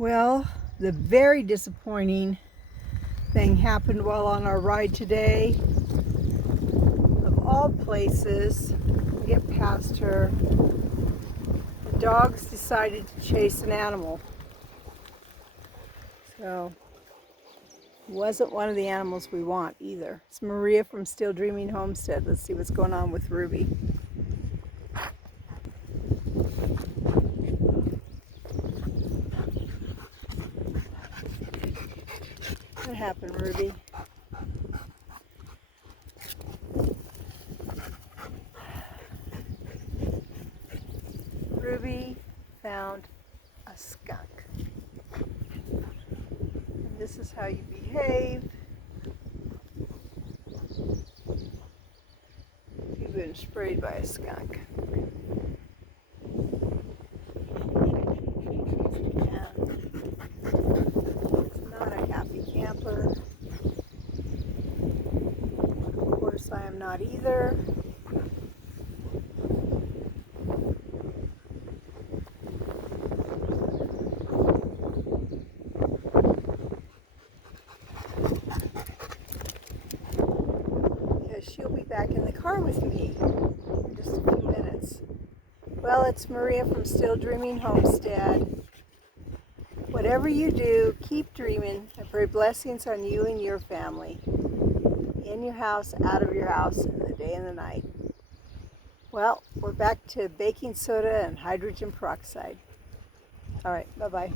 Well, the very disappointing thing happened while on our ride today. Of all places, to get past her, the dogs decided to chase an animal. So, it wasn't one of the animals we want either. It's Maria from Still Dreaming Homestead. Let's see what's going on with Ruby. What happened, Ruby? Ruby found a skunk. And this is how you behave. You've been sprayed by a skunk. It's not a happy camper. Of course, I am not either. Because she'll be back in the car with me in just a few minutes. Well, it's Maria from Still Dreaming Homestead. Whatever you do, keep dreaming. I pray blessings on you and your family. In your house, out of your house, in the day and the night. Well, we're back to baking soda and hydrogen peroxide. All right, bye-bye.